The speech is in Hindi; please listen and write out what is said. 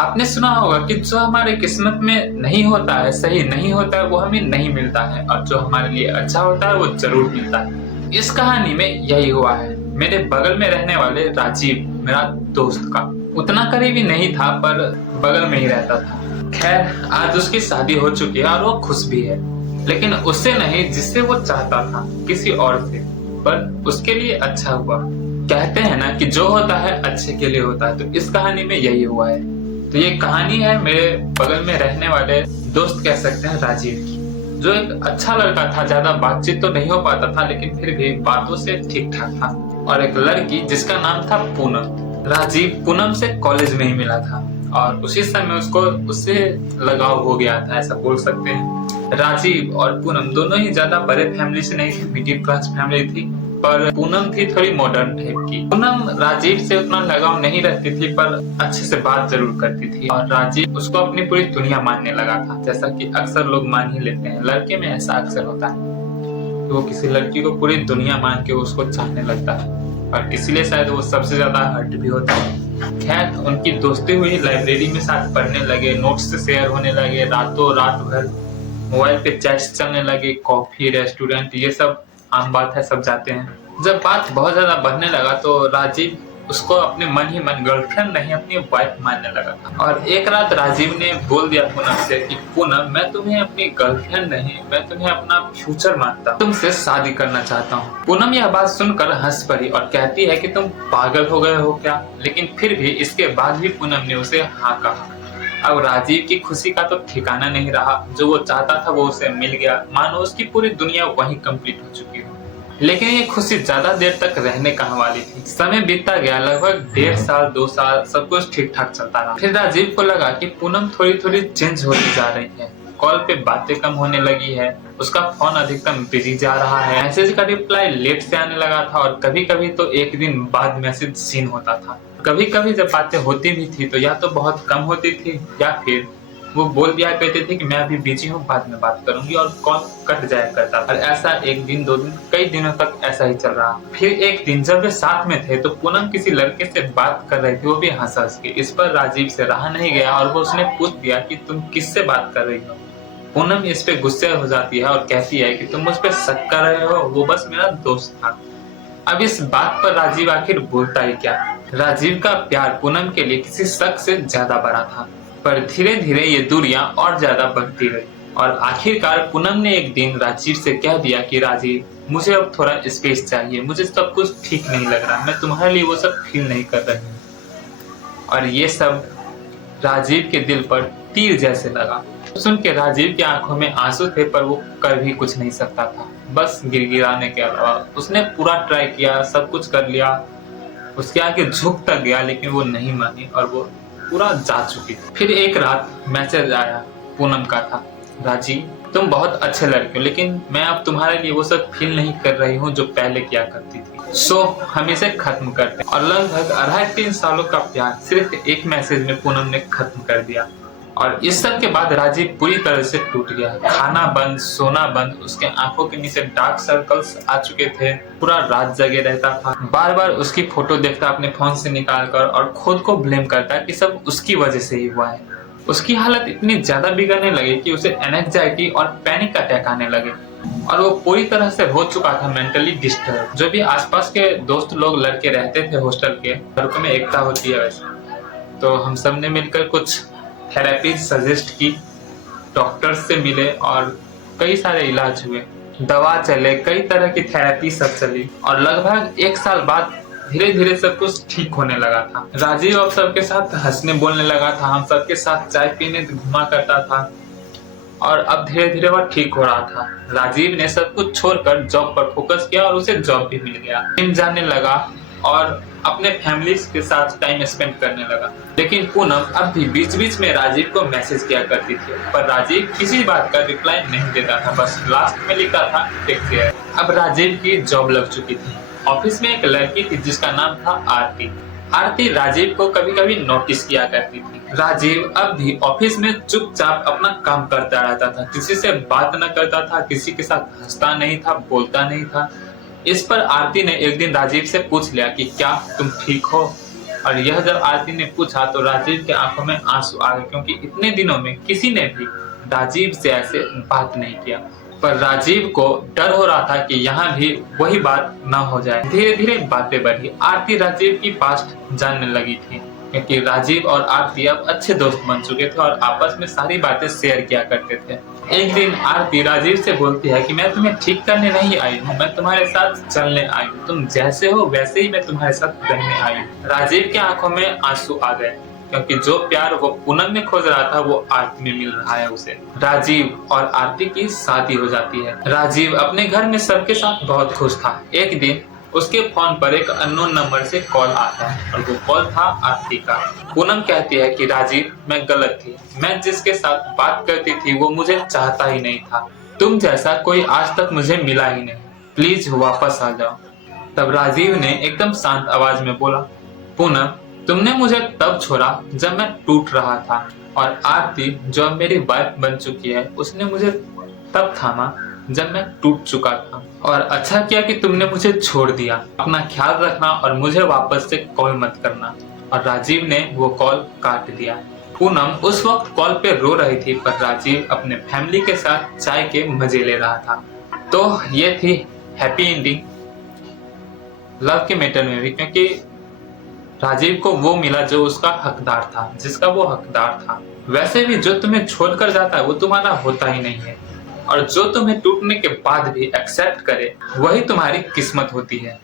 आपने सुना होगा कि जो हमारे किस्मत में नहीं होता है, सही नहीं होता है, वो हमें नहीं मिलता है, और जो हमारे लिए अच्छा होता है वो जरूर मिलता है। इस कहानी में यही हुआ है। मेरे बगल में रहने वाले राजीव, मेरा दोस्त का उतना करीबी नहीं था, पर बगल में ही रहता था। खैर, आज उसकी शादी हो चुकी है और वो खुश भी है, लेकिन उससे नहीं जिससे वो चाहता था, किसी और से। पर उसके लिए अच्छा हुआ। कहते हैं ना कि जो होता है अच्छे के लिए होता है, तो इस कहानी में यही हुआ है। तो ये कहानी है मेरे बगल में रहने वाले दोस्त, कह सकते हैं, राजीव की, जो एक अच्छा लड़का था। ज्यादा बातचीत तो नहीं हो पाता था, लेकिन फिर भी बातों से ठीक ठाक था। और एक लड़की जिसका नाम था पूनम। राजीव पूनम से कॉलेज में ही मिला था, और उसी समय उसको उससे लगाव हो गया था, ऐसा बोल सकते हैं। राजीव और पूनम दोनों ही ज्यादा बड़े फैमिली से नहीं थे, मिडिल क्लास फैमिली थी। पर पूनम थी थोड़ी मॉडर्न टाइप की। पूनम राजीव से उतना लगाव नहीं रखती थी, पर अच्छे से बात जरूर करती थी, और राजीव उसको अपनी पूरी दुनिया मानने लगा था, जैसा कि अक्सर लोग मान ही लेते हैं। लड़के में ऐसा अक्सर होता है कि वो किसी लड़की को पूरी दुनिया मान के उसको चाहने लगता है, और इसीलिए शायद वो सबसे ज्यादा हर्ट भी होता है। खैर, उनकी दोस्ती हुई, लाइब्रेरी में साथ पढ़ने लगे, नोट्स शेयर होने लगे, रातों रात भर मोबाइल पे चैट्स चलने लगे, कॉफी, रेस्टोरेंट, ये सब आम बात है, सब जाते हैं। जब बात बहुत ज्यादा बढ़ने लगा तो राजीव उसको अपने मन ही मन गर्लफ्रेंड नहीं, अपनी वाइफ मानने लगा था। और एक रात राजीव ने बोल दिया पूनम से कि पूनम, मैं तुम्हें अपनी गर्लफ्रेंड नहीं, मैं तुम्हें अपना फ्यूचर मानता हूँ, तुमसे शादी करना चाहता हूँ। पूनम यह बात सुनकर हंस पड़ी और कहती है कि तुम पागल हो गए हो क्या। लेकिन फिर भी इसके बाद भी पूनम ने उसे हाँ कहा। अब राजीव की खुशी का तो ठिकाना नहीं रहा। जो वो चाहता था वो उसे मिल गया, मानो उसकी पूरी दुनिया वहीं कंप्लीट हो चुकी हो। लेकिन ये खुशी ज्यादा देर तक रहने कहाँ वाली थी। समय बीतता गया, लगभग 1.5 साल 2 साल सब कुछ ठीक ठाक चलता रहा। फिर राजीव को लगा कि पूनम थोड़ी थोड़ी चेंज होती जा रही है। कॉल पे बातें कम होने लगी है, उसका फोन अधिकतम बिजी जा रहा है, मैसेज का रिप्लाई लेट से आने लगा था, और कभी कभी तो एक दिन बाद मैसेज सीन होता था। कभी कभी जब बातें होती भी थी तो या तो बहुत कम होती थी, या फिर वो बोल दिया करते थे कि मैं अभी बिजी हूँ, बाद में बात करूंगी, और कॉल कट जाया करता था। और ऐसा 1 दिन 2 दिन कई दिनों तक ऐसा ही चल रहा। फिर एक दिन जब वे साथ में थे तो पूनम किसी लड़के से बात कर रही थी, वो भी हंस हंस के। इस पर राजीव से रहा नहीं गया और वो उसने पूछ दिया कि तुम किससे बात कर रही हो। पूनम इस पे गुस्से हो जाती है और कहती है कि तुम मुझ पे शक कर रहे हो, वो बस मेरा दोस्त था। अब इस बात पर राजीव आखिर बोलता ही क्या। राजीव का प्यार पूनम के लिए किसी शक से ज्यादा बड़ा था। पर धीरे धीरे ये दूरियां और ज्यादा बढ़ती रही, और आखिरकार पूनम ने एक दिन राजीव से कह दिया कि राजीव, मुझे अब थोड़ा स्पेस चाहिए, मुझे सब कुछ ठीक नहीं लग रहा, मैं तुम्हारे लिए वो सब फील नहीं कर रही हूँ। और ये सब राजीव के दिल पर तीर जैसे लगा। सुन के राजीव की आंखों में आंसू थे, पर वो कर भी कुछ नहीं सकता था, बस गिड़गिड़ाने के अलावा। उसने पूरा ट्राई किया, सब कुछ कर लिया, उसके आगे झुक तक गया, लेकिन वो नहीं मानी और वो पूरा जा चुकी थी। फिर एक रात मैसेज आया, पूनम का था, राजीव, तुम बहुत अच्छे लड़के हो, लेकिन मैं अब तुम्हारे लिए वो सब फील नहीं कर रही हूँ जो पहले किया करती थी। सो हम इसे खत्म करते हैं। और लगभग 2.5-3 सालों का प्यार सिर्फ एक मैसेज में पूनम ने खत्म कर दिया। और इस सब के बाद राजीव पूरी तरह से टूट गया। खाना बंद, सोना बंद, उसके आंखों के नीचे डार्क सर्कल्स आ चुके थे, पूरा रात जगे रहता था, बार बार उसकी फोटो देखता अपने फोन से निकालकर, और खुद को ब्लेम करता कि सब उसकी वजह से ही हुआ है। उसकी हालत इतनी ज्यादा बिगड़ने लगी कि उसे एंजाइटी और पैनिक अटैक आने लगे, और वो पूरी तरह से हो चुका था मेंटली डिस्टर्ब। जो भी आसपास के दोस्त लोग लड़के रहते थे हॉस्टल के, लड़कों में एकता होती है वैसे, तो हम सब ने मिलकर कुछ थेरेपी सजेस्ट की, डॉक्टर से मिले और कई सारे इलाज हुए, दवा चले, कई तरह की थेरेपी सब चली, और लगभग 1 साल बाद धीरे धीरे सब कुछ ठीक होने लगा था। राजीव अब सबके साथ हंसने बोलने लगा था, हम सबके साथ चाय पीने घुमा करता था, और अब धीरे धीरे वह ठीक हो रहा था। राजीव ने सब कुछ छोड़कर जॉब पर फोकस किया और उसे जॉब भी मिल गया, जिम जाने लगा और अपने फैमिली के साथ टाइम स्पेंड करने लगा। लेकिन पूनम अब भी बीच बीच में राजीव को मैसेज किया करती थी, पर राजीव किसी बात का रिप्लाई नहीं देता था, बस लास्ट में लिखा था टेक केयर। अब राजीव की जॉब लग चुकी थी। ऑफिस में एक लड़की थी जिसका नाम था आरती। आरती राजीव को कभी कभी नोटिस किया करती थी। राजीव अब भी ऑफिस में चुपचाप अपना काम करता रहता था, किसी से बात न करता था, किसी के साथ हंसता नहीं था, बोलता नहीं था। इस पर आरती ने एक दिन राजीव से पूछ लिया कि क्या तुम ठीक हो। और यह जब आरती ने पूछा तो राजीव के आंखों में आंसू आ गए, क्योंकि इतने दिनों में किसी ने भी राजीव से ऐसे बात नहीं किया। पर राजीव को डर हो रहा था कि यहाँ भी वही बात न हो जाए। धीरे धीरे बातें बढ़ी। आरती राजीव की पास्ट जानने लगी थी, क्योंकि राजीव और आरती अब अच्छे दोस्त बन चुके थे और आपस में सारी बातें शेयर किया करते थे। एक दिन आरती राजीव से बोलती है कि मैं तुम्हें ठीक करने नहीं आई हूँ, मैं तुम्हारे साथ चलने आई हूँ, तुम जैसे हो वैसे ही मैं तुम्हारे साथ रहने आई हूँ। राजीव के आंखों में आंसू आ गए, क्योंकि जो प्यार वो पूनम में खोज रहा था वो आरती में मिल रहा है उसे। राजीव और आरती की शादी हो जाती है। राजीव अपने घर में सबके साथ बहुत खुश था। एक दिन उसके फोन पर एक अननोन नंबर से कॉल आता है और वो कॉल था आरती का। पूनम कहती है कि राजीव, मैं गलत थी, मैं जिसके साथ बात करती थी वो मुझे चाहता ही नहीं था, तुम जैसा कोई आज तक मुझे मिला ही नहीं, प्लीज वापस आ जाओ। तब राजीव ने एकदम शांत आवाज में बोला, पूनम, तुमने मुझे तब छोड़ा जब मैं टूट रहा था, और आरती जो अब मेरी वाइफ बन चुकी है उसने मुझे तब थामा जब मैं टूट चुका था, और अच्छा किया कि तुमने मुझे छोड़ दिया। अपना ख्याल रखना और मुझे वापस से कॉल मत करना। और राजीव ने वो कॉल काट दिया। पूनम उस वक्त कॉल पे रो रही थी, पर राजीव अपने फैमिली के साथ चाय के मजे ले रहा था। तो ये थी हैप्पी एंडिंग लव के मैटर में भी, क्योंकि राजीव को वो मिला जो उसका हकदार था, जिसका वो हकदार था। वैसे भी जो तुम्हें छोड़कर जाता है वो तुम्हारा होता ही नहीं है, और जो तुम्हें टूटने के बाद भी एक्सेप्ट करे वही तुम्हारी किस्मत होती है।